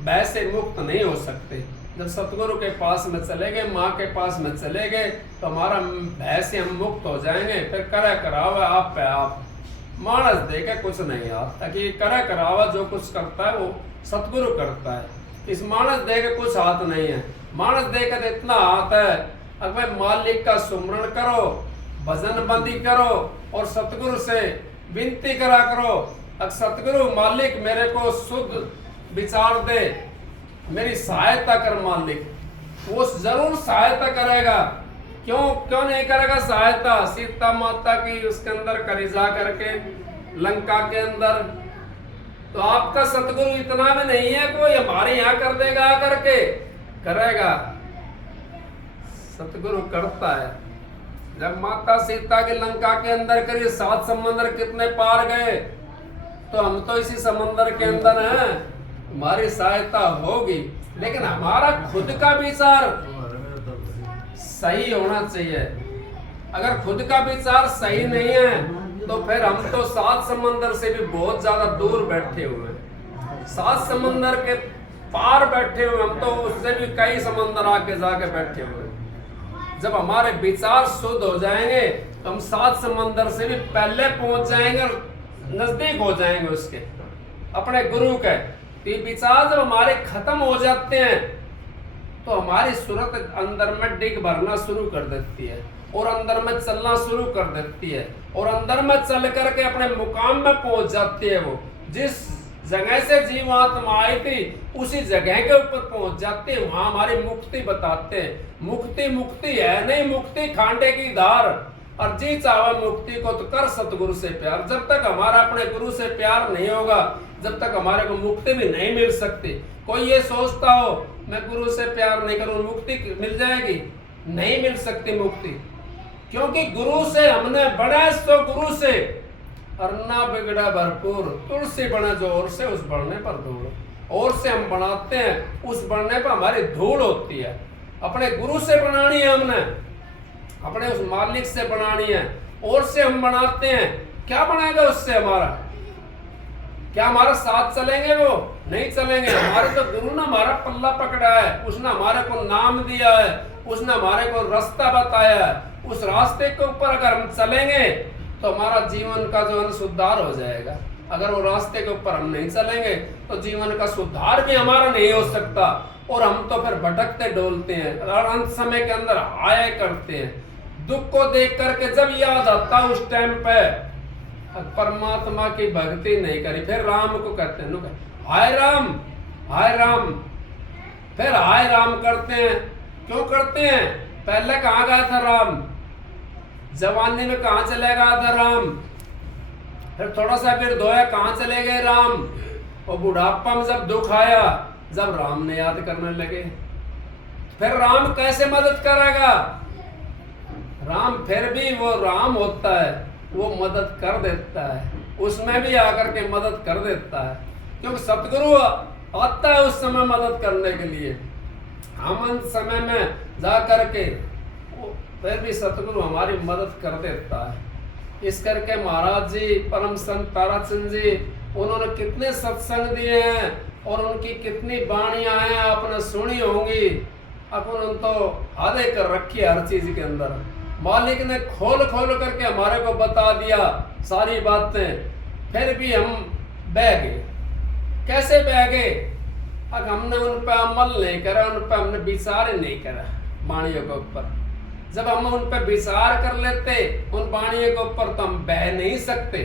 भय से मुक्त नहीं हो सकते। जब सतगुरु के पास में चले गए, माँ के पास में चले गए, तो हमारा भय से हम मुक्त हो जाएंगे। फिर करे करावा आप पे आप, मानस देके कुछ नहीं आता, कि करे करावा जो कुछ करता है वो सतगुरु करता है। इस मानस देके कुछ हाथ नहीं है, मानस देकर इतना हाथ है, अगर मालिक का सुमरण करो, भजन बंदी करो, और सतगुरु से विनती करा करो, अगर सतगुरु मालिक मेरे को शुद्ध विचार दे, मेरी सहायता कर मालिक, वो जरूर सहायता करेगा। क्यों नहीं करेगा सहायता? सीता माता की उसके अंदर करी जा करके लंका के अंदर, तो आपका सतगुरु इतना भी नहीं है कोई हमारे यहाँ कर देगा आकर के, करेगा। सतगुरु करता है। जब माता सीता की लंका के अंदर करी, 7 समंदर कितने पार गए, तो हम तो इसी समंदर के अंदर हैं, हमारी सहायता होगी। लेकिन हमारा खुद का विचार सही होना चाहिए। अगर खुद का विचार सही नहीं है तो फिर हम तो 7 समंदर से भी बहुत ज्यादा दूर बैठे हुए हैं, 7 समंदर के पार बैठे हुए, हम तो उससे भी कई समंदर आके जाके बैठे हुए। जब हमारे विचार शुद्ध हो जाएंगे तो हम 7 समंदर से भी पहले पहुंच जाएंगे और नजदीक हो जाएंगे उसके, अपने गुरु के। विचार जब हमारे खत्म हो जाते हैं तो हमारी सूरत अंदर में डिग भरना शुरू कर देती है, और अंदर में चलना शुरू कर देती है, और अंदर में चल करके अपने मुकाम में पहुंच जाती है। वो जिस जगह से जीवात्मा आई थी उसी जगह के ऊपर पहुंच जाती है। वहां हमारी मुक्ति बताते हैं। मुक्ति मुक्ति है नहीं, मुक्ति खांडे की धार, और जी चाहे मुक्ति को तो कर सतगुरु से प्यार। जब तक हमारा अपने गुरु से प्यार नहीं होगा, जब तक हमारे को मुक्ति भी नहीं मिल सकती। कोई ये सोचता हो मैं गुरु से प्यार नहीं करूं, मुक्ति मिल जाएगी? नहीं मिल सकती मुक्ति, क्योंकि गुरु से हमने बड़ा, सो गुरु से अरना बिगड़ा भरपूर, तुलसी बना जो और से उस बढ़ने पर धूल, और से हम बनाते हैं, उस बढ़ने पर हमारी धूल होती है। अपने गुरु से बनानी है हमने, अपने उस मालिक से बनानी है, और से हम बनाते हैं। क्या बनेगा उससे हमारा? क्या हमारा साथ चलेंगे? वो नहीं चलेंगे। हमारे तो गुरु ने हमारा पल्ला पकड़ा है, उसने हमारे को नाम दिया है, उसने हमारे को रास्ता बताया है। उस रास्ते के ऊपर अगर हम चलेंगे तो हमारा जीवन का जो है सुधार हो जाएगा। अगर वो रास्ते के ऊपर हम नहीं चलेंगे तो जीवन का सुधार भी हमारा नहीं हो सकता, और हम तो फिर भटकते डोलते हैं, और अंत समय के अंदर आया करते हैं। दुख को देख करके जब याद आता उस टाइम पे परमात्मा की भक्ति नहीं करी, फिर राम को कहते हैं हाय राम, हाय राम, फिर हाय राम करते हैं। क्यों करते हैं? पहले कहाँ गया था राम? जवानी में कहाँ चले गया था राम? फिर थोड़ा सा फिर धोया, कहाँ चले गए राम? और बुढ़ापा में जब दुख आया जब राम ने याद करने लगे। फिर राम कैसे मदद करेगा? राम फिर भी वो राम होता है, वो मदद कर देता है, उसमें भी आकर के मदद कर देता है, क्योंकि सतगुरु आता है उस समय मदद करने के लिए। हम समय में जा करके फिर भी सतगुरु हमारी मदद कर देता है। इस करके महाराज जी, परम संत ताराचंद जी, उन्होंने कितने सत्संग दिए हैं और उनकी कितनी वाणियां हैं आपने सुनी होंगी। अपन तो आधे कर रखी हर चीज के अंदर। मालिक ने खोल खोल करके हमारे को बता दिया सारी बातें, फिर भी हम बह गए। कैसे बह गए? अब हमने उन पर अमल नहीं करा, उन पर हमने विचार नहीं करा वाणियों के ऊपर। जब हम उन पर विचार कर लेते उन वाणियों के ऊपर, तो हम बह नहीं सकते।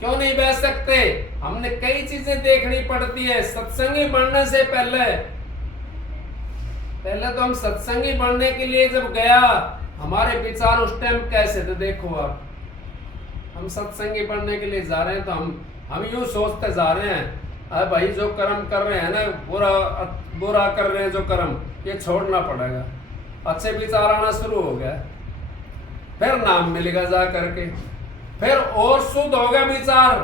क्यों नहीं बह सकते? हमने कई चीजें देखनी पड़ती है सत्संगी बनने से पहले तो हम सत्संगी बनने के लिए जब गया, हमारे विचार उस टाइम कैसे थे देखो। आप हम सत्संगी बनने के लिए जा रहे हैं तो हम यूं सोचते जा रहे हैं, अरे भाई जो कर्म कर रहे हैं ना, बुरा कर रहे हैं जो कर्म, ये छोड़ना पड़ेगा। अच्छे विचार आना शुरू हो गया, फिर नाम मिलेगा जा करके, फिर और शुद्ध हो गया विचार।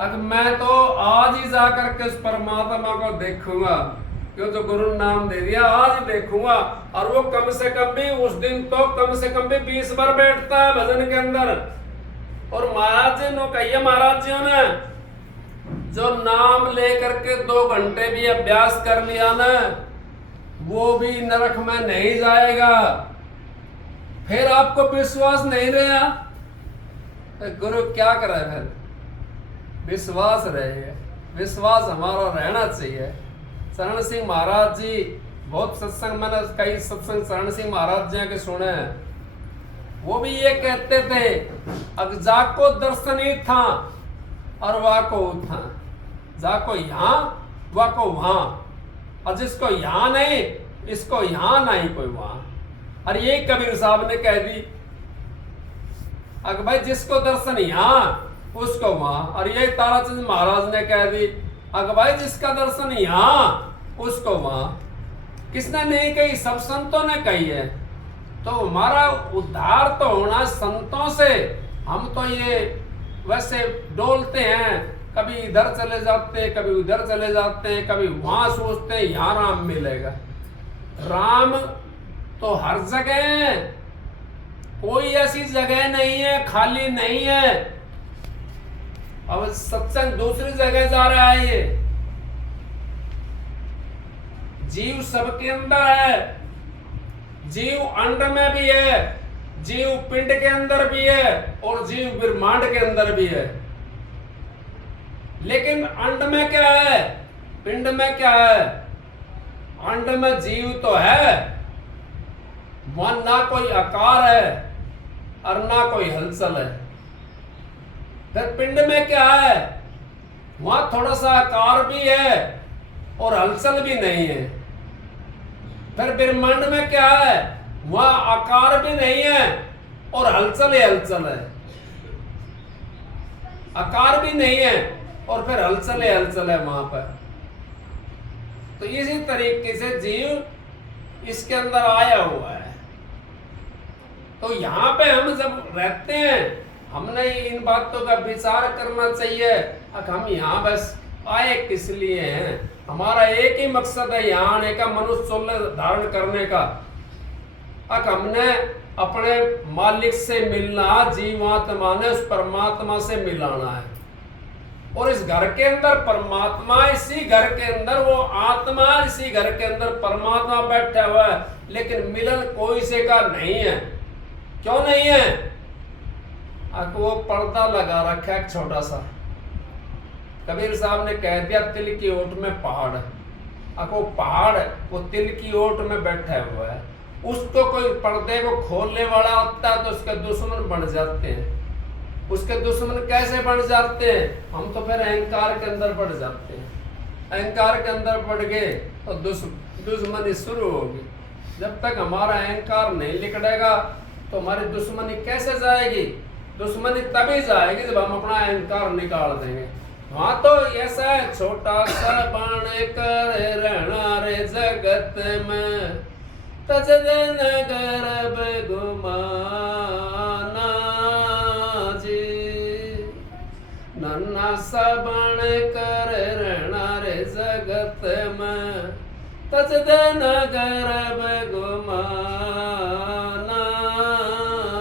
अब मैं तो आज ही जा करके उस परमात्मा को देखूंगा, क्यों जो गुरु नाम दे दिया, आज देखूंगा। और वो कम से कम भी उस दिन तो कम से कम भी 20 बार बैठता है भजन के अंदर। और महाराज जी ने कहिए, महाराज जी ने जो नाम लेकर के 2 घंटे भी अभ्यास कर लिया ना, वो भी नरक में नहीं जाएगा। फिर आपको विश्वास नहीं रहा, तो गुरु क्या करे? फिर विश्वास रहेगा, विश्वास हमारा रहना चाहिए। शरण सिंह महाराज जी, बहुत सत्संग, मैंने कई सत्संग शरण सिंह महाराज जी के सुने हैं। वो भी ये कहते थे, अग जाको दर्शन ही था और वाको था, जाको यहाँ वाको वहां, और जिसको यहाँ नहीं, इसको यहाँ नहीं कोई वहां। और ये कबीर साहब ने कह दी, अगर भाई जिसको दर्शन यहाँ उसको वहां। और ये ताराचंद महाराज ने कह दी, अगर भाई जिसका दर्शन यहाँ उसको वहां। किसने नहीं कही? सब संतों ने कही है। तो हमारा उद्धार तो होना संतों से। हम तो ये वैसे डोलते हैं, कभी इधर चले जाते हैं, कभी उधर चले जाते हैं, कभी वहां सोचते हैं यहाँ राम मिलेगा। राम तो हर जगह है, कोई ऐसी जगह नहीं है खाली नहीं है। अब सत्संग दूसरी जगह जा रहा है। ये जीव सबके अंदर है, जीव अंड में भी है, जीव पिंड के अंदर भी है और जीव ब्रह्मांड के अंदर भी है। लेकिन अंड में क्या है, पिंड में क्या है? अंड में जीव तो है, वहां ना कोई आकार है और ना कोई हलचल है। फिर पिंड में क्या है? वहां थोड़ा सा आकार भी है और हलचल भी नहीं है। फिर ब्रह्मांड में क्या है? वहां आकार भी नहीं है और हलचल ही हलचल है। आकार भी नहीं है और फिर हलचल ही हलचल है वहां पर। तो इसी तरीके से जीव इसके अंदर आया हुआ है। तो यहाँ पे हम जब रहते हैं, हमने इन बातों का विचार करना चाहिए। अब हम यहाँ बस आए किस लिए हैं? हमारा एक ही मकसद है यहाँ आने का, मनुष्य शरीर धारण करने का। अब हमने अपने मालिक से मिलना, जीवात्मा ने उस परमात्मा से मिलाना है। और इस घर के अंदर परमात्मा, इसी घर के अंदर वो आत्मा, इसी घर के अंदर परमात्मा बैठा हुआ है। लेकिन मिलन कोई से का नहीं है। क्यों नहीं है? आपको वो पर्दा लगा रखा है छोटा सा। कबीर साहब ने कह दिया तिल की ओट में पहाड़ है। आपको पहाड़ है, वो तिल की ओट में बैठा हुआ है। उसको कोई पर्दे को खोलने वाला आता है तो उसके दुश्मन बन जाते हैं। उसके दुश्मन कैसे बन जाते हैं? हम तो फिर अहंकार के अंदर बढ़ जाते हैं। अहंकार के अंदर बढ़ गए तो दुश्मनी शुरू होगी। जब तक हमारा अहंकार नहीं लिकड़ेगा तो हमारी दुश्मनी कैसे जाएगी? दुश्मनी तभी जाएगी जब हम अपना अहंकार निकाल देंगे। वहां तो ऐसा है, छोटा सा बन कर रहना रे जगत में, तजदे नगर घुमाना जी। नन्ना सा बन कर रहना रे जगत में, तजदे नगर घुमाना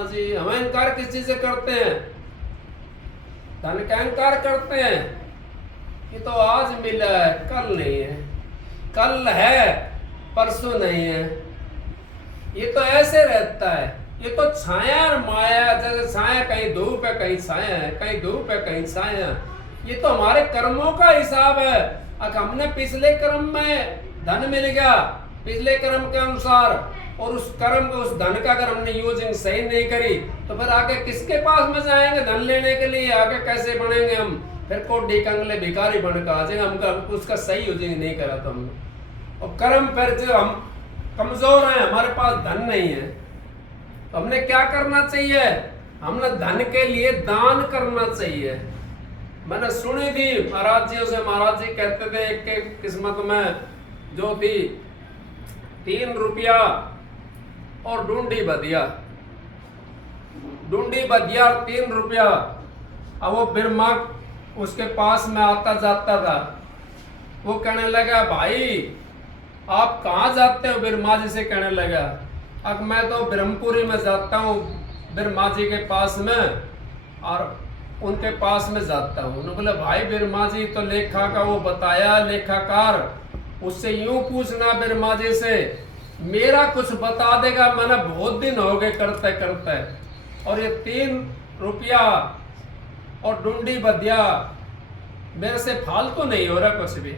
जी। हम अहंकार किस चीज से करते हैं? धन का अहंकार करते हैं कि तो आज मिला है कल नहीं है, कल है परसों नहीं है। ये तो ऐसे रहता है, ये तो छाया और माया। जैसे छाया कहीं धूप है कहीं छाया है, कहीं धूप है कहीं छाया। ये तो हमारे कर्मों का हिसाब है। अगर हमने पिछले कर्म में धन मिल गया पिछले कर्म के अनुसार, और उस कर्म को, उस धन का अगर हमने यूजिंग सही नहीं करी, तो फिर आगे किसके पास में जाएंगे धन लेने के लिए? आगे कैसे बनेंगे हम? फिर कोडी कंगले भिखारी बनकर आ जाएंगे, हमका उसका सही यूजिंग नहीं करा तो हमने। और कर्म फिर जो हम कमजोर हैं, हमारे पास धन नहीं है, तो हमने क्या करना चाहिए? हमने धन के लिए दान करना चाहिए। मैंने सुनी थी महाराज जी से, महाराज जी कहते थे एक के किस्मत में जो थी 3 रुपया और ढूंढी बदिया, ढूंढी बदिया और 3 रुपया। अब वो बिरमा उसके पास में आता जाता था, वो कहने लगा भाई आप कहाँ जाते हो? बिरमा जी से कहने लगा, अब मैं तो ब्रह्मपुरी में जाता हूँ बिरमा जी के पास में, और उनके पास में जाता हूँ। उन्होंने बोला भाई बिरमा जी तो लेखा का वो बताया लेखाकार, उससे यूं पूछना बिरमा जी से, मेरा कुछ बता देगा, मैंने बहुत दिन हो गए करते करते, और ये 3 रुपया और ढूंढी बदिया मेरे से फालतू नहीं हो रहा कुछ भी।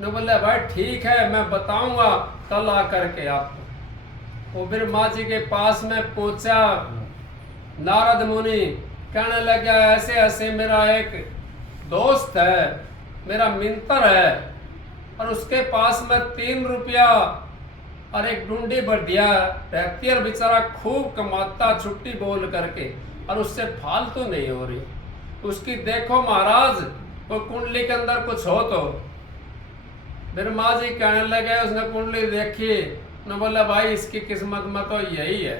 ने बोला भाई ठीक है मैं बताऊंगा कल आकर के आपको। वो बिरमा जी के पास में पहुंचा, नारद मुनि कहने लगा ऐसे ऐसे मेरा एक दोस्त है, मेरा मित्र है, और उसके पास में 3 रुपया और एक ढूंढी बढ़िया रहती है, बेचारा खूब कमाता छुट्टी बोल करके, और उससे फालतू नहीं हो रही। उसकी देखो महाराज वो कुंडली के अंदर कुछ हो तो। बिरमा जी कहने लगे, उसने कुंडली देखी, न बोला भाई इसकी किस्मत में तो यही है,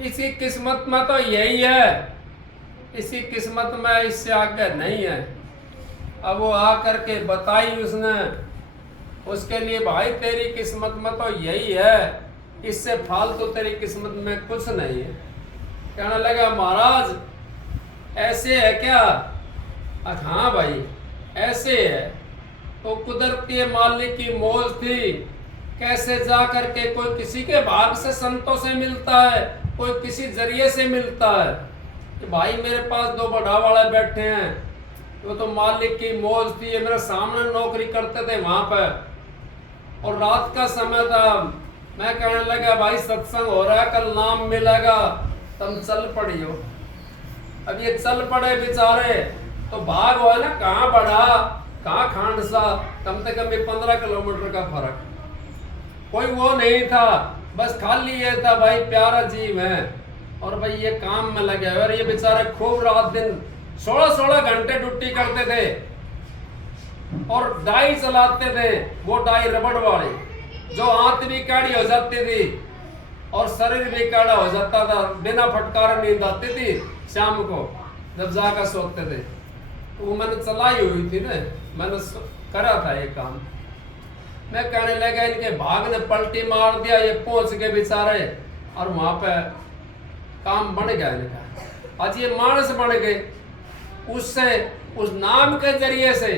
इसकी किस्मत में तो यही है, इसी किस्मत में इससे आगे नहीं है। अब वो आकर के बताई उसने उसके लिए, भाई तेरी किस्मत में तो यही है, इससे फालतू तेरी किस्मत में कुछ नहीं है। कहने लगा महाराज ऐसे है क्या? हाँ भाई ऐसे है। तो कुदरती मालिक की मौज थी, कैसे जा करके कोई किसी के भाग से संतों से मिलता है, कोई किसी जरिए से मिलता है कि भाई मेरे पास 2 बड़ा वाले बैठे हैं, वो तो मालिक की मौज थी, ये मेरे सामने नौकरी करते थे वहां पर, और रात का समय था। मैं कहने लगा भाई सत्संग हो रहा है, कल नाम मिलेगा, तुम चल पड़ी हो। अब ये चल पड़े बेचारे, तो भाग हो है ना, कहाँ बढ़ा कहाँ खांडसा, कम से कम 15 किलोमीटर का फर्क, कोई वो नहीं था, बस खाली ये था भाई प्यारा जीव है, और भाई ये काम में लगे। और ये बेचारे खूब रात दिन 16-16 घंटे ड्यूटी करते थे, और डाई चलाते थे, वो डाई रबड़ वाली, जो हाथ भी काड़ी हो जाती थी और शरीर भी काड़ा हो जाता था, बिना फटकारे नींद आती थी शाम को जब जाकर सोते थे। तो वो मैंने चलाई हुई थी ना, मैंने करा था ये काम। मैं कहने लगा इनके भाग ने पलटी मार दिया, ये पहुंच गए बेचारे, और वहां पे काम बन गया इनका। आज ये मानस बन गए उससे, उस नाम के जरिए से।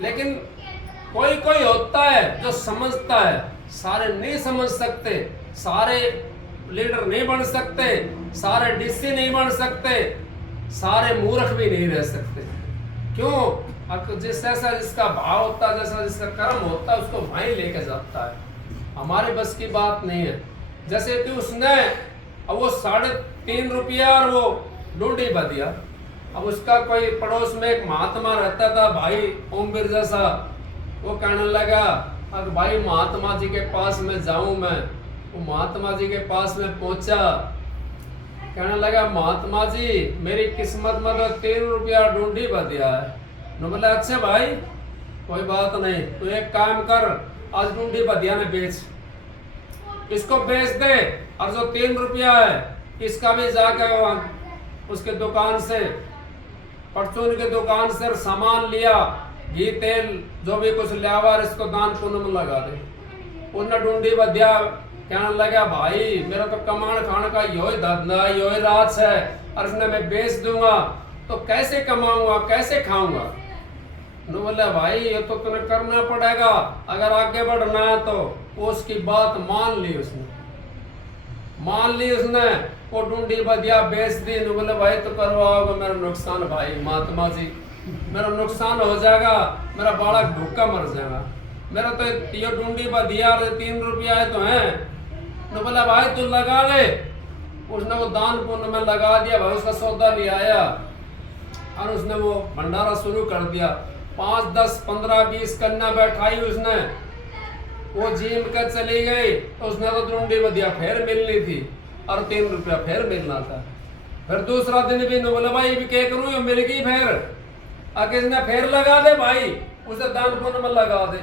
लेकिन कोई कोई होता है जो समझता है, सारे नहीं समझ सकते, सारे लीडर नहीं बन सकते, सारे डीसी नहीं बन सकते, सारे मूर्ख भी नहीं रह सकते। क्यों? जैसा जिसका भाव होता है, जैसा जिसका कर्म होता है, उसको वहीं लेके जाता है। हमारे बस की बात नहीं है। जैसे कि उसने अब वो 3.5 रुपया और वो ढूंढी बदिया। अब उसका कोई पड़ोस में एक महात्मा रहता था भाई ओम बिरजा सा, वो कहने लगा अब भाई महात्मा जी के पास में जाऊं मैं। वो महात्मा जी के पास में पहुंचा, कहने लगा महात्मा जी मेरी किस्मत में तो 3 रुपया ढूंढी बदिया है। नु बोला अच्छा भाई कोई बात नहीं, तू एक काम कर, आज ढूंढी बदिया ने बेच, इसको बेच दे, और जो 3 रुपया है इसका भी जाके उसके दुकान से, परचून की दुकान से सामान लिया, घी तेल जो भी कुछ लिया हुआ इसको दान पुण्य में लगा दे। उसने ढूंढी बदिया कहने लगा भाई मेरा तो कमाण खाने का यो ही धंधा, यो ही राज है, और इसने मैं बेच दूंगा तो कैसे कमाऊंगा, कैसे खाऊंगा। नु बोला भाई ये तो तुम्हें करना पड़ेगा, अगर आगे बढ़ना है तो। उसकी बात मान ली उसने, वो ढूंढी बदिया बेच दी। नु बोले भाई तो करवाओगे मेरा नुकसान भाई महात्मा जी, मेरा नुकसान हो जाएगा, मेरा बालक भूखा मर जाएगा, मेरा तो ये ढूंढी बदिया 3 रुपया है तो है। नु बोला भाई तू लगा ले, उसने वो दान पुण्य में लगा दिया भाई, उसका सौदा ले आया और उसने वो भंडारा शुरू कर दिया। 5, 10, 15, 20 कन्या बैठाई उसने, वो जिम कर चली गई तो उसने तो ढूंढी बदिया फिर मिलनी थी और 3 रुपया फिर मिलना था। फिर दूसरा दिन भी बोला भाई भी क्या करूं, मिल गई फिर, आगे इसने फिर लगा दे भाई, उसे दान पुण्य में लगा दे।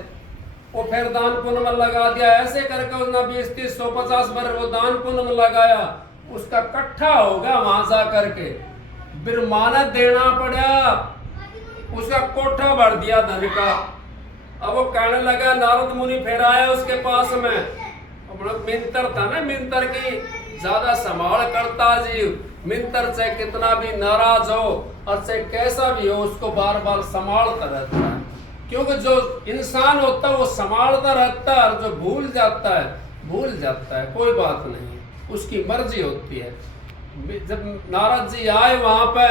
वो फिर दान पुण्य में लगा दिया, ऐसे करके उसने 20, 30, 100, 50 बार वो दान पुण्य में लगाया, उसका इकट्ठा होगा वहां जा करके बिरमानत देना पड़ा, उसका कोठा भर दिया धन का। अब वो कहने लगा, नारद मुनि फिर आया उसके पास में, मिंतर था ना, मिंतर की ज्यादा संभाल करता जीव, मिंतर से कितना भी नाराज हो और से कैसा भी हो उसको बार बार संभालता रहता है, क्योंकि जो इंसान होता है वो संभालता रहता है और जो भूल जाता है कोई बात नहीं, उसकी मर्जी होती है। जब नारद जी आए वहां पे,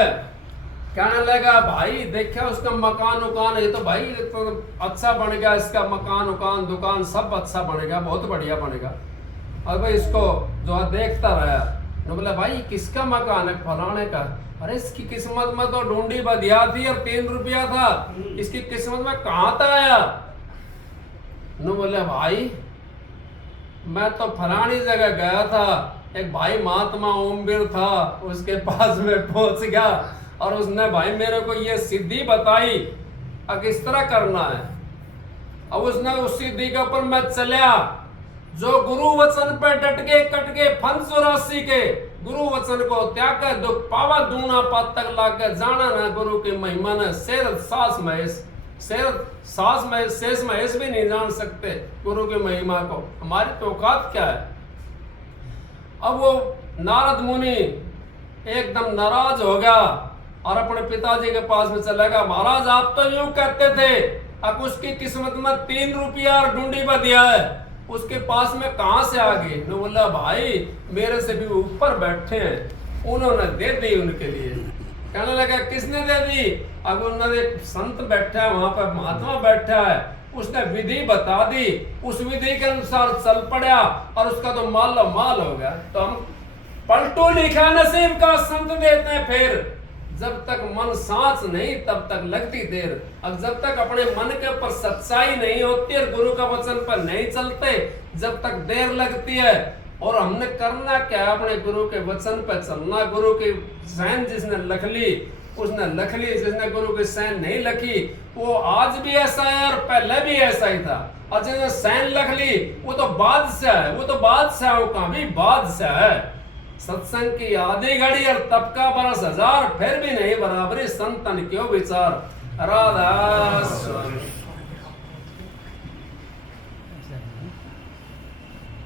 कहने लगा भाई देखा उसका मकान उकान, ये तो भाई तो अच्छा बन गया, इसका मकान उकान दुकान सब अच्छा बनेगा, बहुत बढ़िया बनेगा। और भाई इसको जो देखता रहा, तो बोला भाई किसका मकान है, फलाने का। अरे इसकी किस्मत में तो ढूंढी बधिया थी और 3 रुपया था, इसकी किस्मत में कहां था आया। नु बोले भाई मैं तो फलानी जगह गया था, एक भाई महात्मा ओमवीर था, उसके पास में पहुंच गया और उसने भाई मेरे को ये सिद्धि बताई अब किस तरह करना है। अब उसने उस सिद्धि के ऊपर मैं चलिया, जो गुरु वचन पे डट के कट के फन 84 के गुरु वचन को त्याग कर दुख पावा दूना पात तक लाके जाना ना गुरु की महिमा ने शेर सास महेश शेष महेश भी नहीं जान सकते गुरु की महिमा को, हमारी तो औकात क्या है। अब वो नारद मुनि एकदम नाराज हो गया और अपने पिताजी के पास में चला गया, महाराज आप तो यूं कहते थे, अब उसकी किस्मत में 3 रुपया और ढूंढी बधिया है, उसके पास में कहां से आ गई। तो बोला भाई मेरे से भी ऊपर बैठे हैं, उन्होंने दे दी उनके लिए। कहने लगा किसने दे दी। अब उन्होंने एक संत बैठा है वहां पर, महात्मा बैठा है, उसने विधि बता दी, उस विधि के अनुसार चल पड़ा और उसका तो माल हो गया। तो हम पलटू लिखा नसीब का संत देते हैं फिर, जब तक मन सांस नहीं तब तक लगती देर। अब जब तक अपने मन के ऊपर सच्चाई नहीं होती और गुरु का वचन पर नहीं चलते, जब तक देर लगती है। और हमने करना क्या है, अपने गुरु के वचन पर चलना। गुरु की सहन जिसने लख ली उसने लख ली, जिसने गुरु की सहन नहीं लखी वो आज भी ऐसा है और पहले भी ऐसा ही था। और जिसने सहन लख ली वो तो बादशाह है, वो तो बादशाह का भी बादशाह है। सत्संग की आधी घड़ी और तप का बरस 1000 फिर भी नहीं बराबरी, संतन क्यों विचार। राधा स्वामी।